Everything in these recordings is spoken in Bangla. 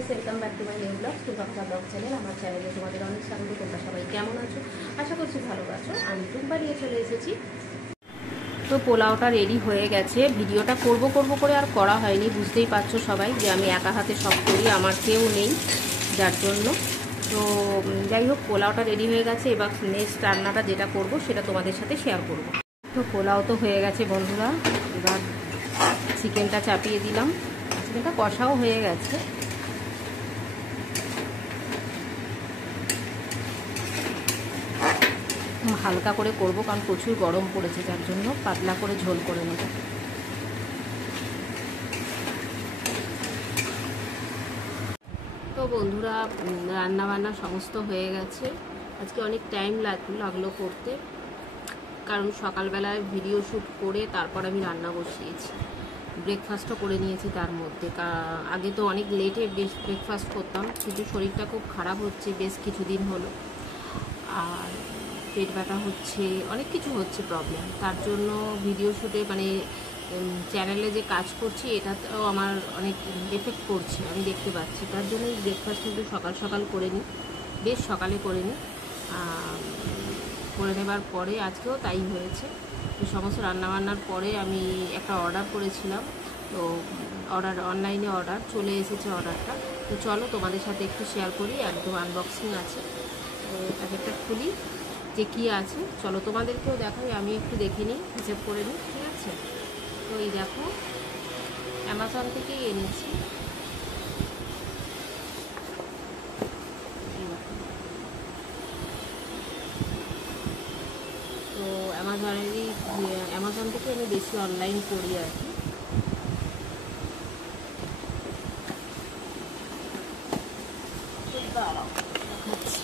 Guys, welcome back to my new blog Tumpa blog channel. আমার চ্যানেলে তোমাদের অনেক স্বাগত। তোমরা সবাই কেমন আছো? আশা করছি ভালো আছো। আমি টুম্পা নিয়ে চলে এসেছি। তো পোলাওটা রেডি হয়ে গেছে। ভিডিওটা করব করে আর করা হয়নি। বুঝতেই পারছো সবাই যে আমি একা হাতে সব করি, আমার কেউ নেই যার জন্য। তো যাই হোক, পোলাওটা রেডি হয়ে গেছে। এবার নেক্সট রান্নাটা যেটা করব সেটা তোমাদের সাথে শেয়ার করব। তো পোলাও তো হয়ে গেছে বন্ধুরা। এবার চিকেনটা চাপিয়ে দিলাম। চিকেনটা কষাও হয়ে গেছে। হালকা করে করব, কারণ প্রচুর গরম পড়েছে, যার জন্য পাতলা করে ঝোল করে নেব। তো বন্ধুরা, রান্নাবান্না সমস্ত হয়ে গেছে। আজকে অনেক টাইম লাগলো করতে, কারণ সকালবেলায় ভিডিও শ্যুট করে তারপর আমি রান্না বসিয়েছি। ব্রেকফাস্টও করে নিয়েছি তার মধ্যে। আগে তো অনেক লেটে ব্রেকফাস্ট করতাম, কিন্তু শরীরটা খুব খারাপ হচ্ছে বেশ কিছুদিন হলো, আর পেট ব্যথা হচ্ছে, অনেক কিছু হচ্ছে প্রবলেম। তার জন্য ভিডিও শ্যুটে চ্যানেলে যে কাজ করছি এটাতেও আমার অনেক এফেক্ট পড়ছে, আমি দেখতে পাচ্ছি। তার জন্য ব্রেকফাস্ট কিন্তু সকাল সকাল করে নিই, বেশ সকালে করে নিই। করে নেবার পরে আজকেও তাই হয়েছে। তো সমস্ত রান্নাবান্নার পরে আমি একটা অর্ডার করেছিলাম, তো অনলাইনে অর্ডার চলে এসেছে অর্ডারটা। তো চলো তোমাদের সাথে একটু শেয়ার করি, একদম আনবক্সিং আছে। তো প্যাকেটটা খুলি যে কী আছে, চলো তোমাদেরকেও দেখাই, আমি একটু দেখে নিই, হিসেব করে নিই, ঠিক আছে? তো এই দেখো, অ্যামাজন থেকেই এনেছি। তো অ্যামাজন থেকে আমি বেশি অনলাইন করি আর কি। দাঁড়াও দেখাচ্ছি।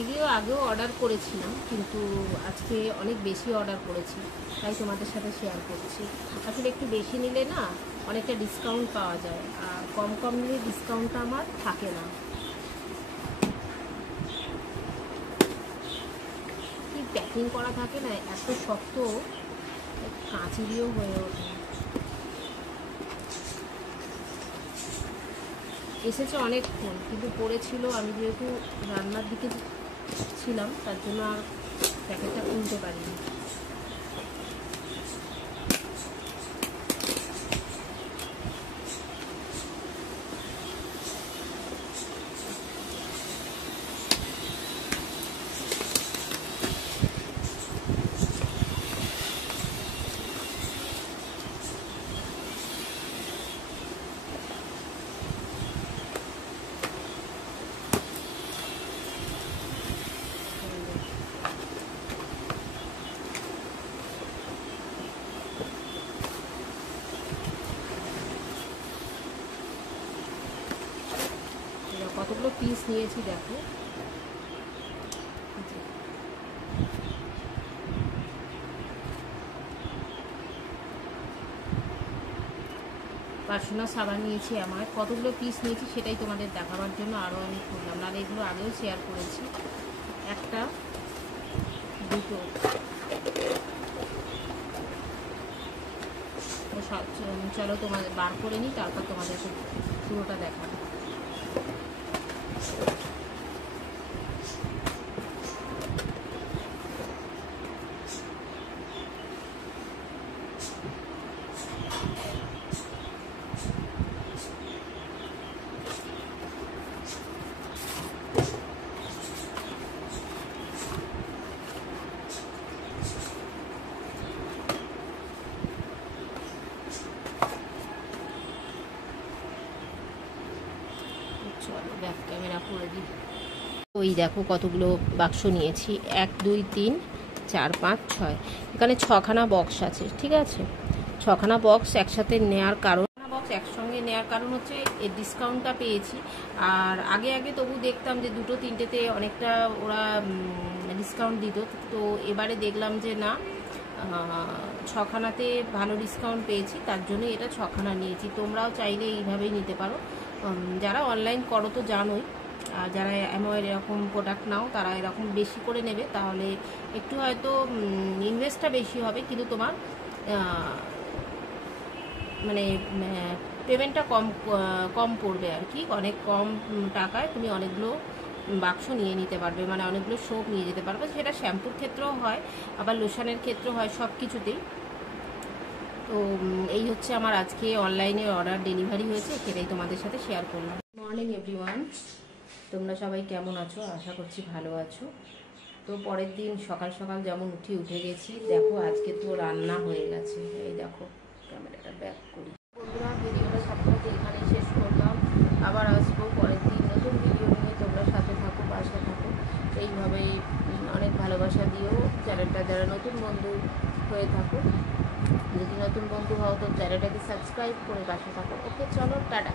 এগুলো আগেও অর্ডার করেছিলাম, কিন্তু আজকে অনেক বেশি অর্ডার করেছি, তাই তোমাদের সাথে শেয়ার করছি। আসলে একটু বেশি নিলে না অনেকটা ডিসকাউন্ট পাওয়া যায়, আর কম নিলে ডিসকাউন্টটা আমার থাকে না। কি প্যাকিং করা থাকে না, এত শক্ত, কাঁচেরও হয়ে ওঠে। এসেছে অনেকক্ষণ, কিন্তু পড়েছিল, আমি যেহেতু রান্নার দিকে ছিলাম তার জন্য আর প্যাকেটটা খুলতে পারিনি। কতগুলো পিস নিয়েছি দেখো। পার্সোনাল সাবান নিয়েছি, আমার কতগুলো পিস নিয়েছি সেটাই তোমাদের দেখাবার জন্য আরও আমি করলাম। না, এগুলো আগেও শেয়ার করেছি। একটা, দুটো, চলো তোমাদের বার করে নিই, তারপর তোমাদেরকে পুরোটা দেখাবো। চলো ব্যাক ক্যামেরা করে দিই। ওই দেখো কতগুলো বাক্স নিয়েছি, 1 2 3 4 5 6। এখানে 6খানা বক্স আছে, ঠিক আছে? 6খানা বক্স একসাথে নেওয়ার কারণ, একসঙ্গে নেওয়ার কারণ হচ্ছে এর ডিসকাউন্টটা পেয়েছি। আর আগে তবু দেখতাম যে 2টো 3টেতে অনেকটা ওরা ডিসকাউন্ট দিত, তো এবারে দেখলাম যে না, 6খানাতে ভালো ডিসকাউন্ট পেয়েছি, তার জন্য এটা 6খানা নিয়েছি। তোমরাও চাইলে এইভাবেই নিতে পারো। যারা অনলাইন করো তো জানোই, আর যারা অ্যামোয়ের এরকম প্রোডাক্ট নাও তারা এরকম বেশি করে নেবে, তাহলে একটু হয়তো ইনভেস্টটা বেশি হবে, কিন্তু তোমার মানে পেমেন্টটা কম পড়বে আর কি। অনেক কম টাকায় তুমি অনেকগুলো বাক্স নিয়ে নিতে পারবে, মানে অনেকগুলো সোপ নিয়ে যেতে পারবে। সেটা শ্যাম্পুর ক্ষেত্রেও হয়, আবার লোশনের ক্ষেত্রেও হয়, সব কিছুতেই। তো এই হচ্ছে আমার আজকে অনলাইনে অর্ডার ডেলিভারি হয়েছে, সেটাই তোমাদের সাথে শেয়ার করলাম। মর্নিং এভরিওয়ান, তোমরা সবাই কেমন আছো? আশা করছি ভালো আছো। তো পরের দিন সকাল সকাল যেমন উঠে গেছি, দেখো আজকে তো রান্না হয়ে গেছে। এই দেখো, ক্যামেরাটা ব্যাক করি। বন্ধুরা, ভিডিওটা সবসময় এখানেই শেষ করলাম, আবার আসবো পরের দিন নতুন ভিডিও নিয়ে। তোমরা সাথে থাকো, পাশে থাকো, এইভাবেই অনেক ভালোবাসা দিও। চ্যানেলটা যারা নতুন বন্ধু হয়ে থাকো, যদি নতুন বন্ধু হও তো চ্যানেলটাকে সাবস্ক্রাইব করে পাশে থাকো। ওকে, চলো, টাটা।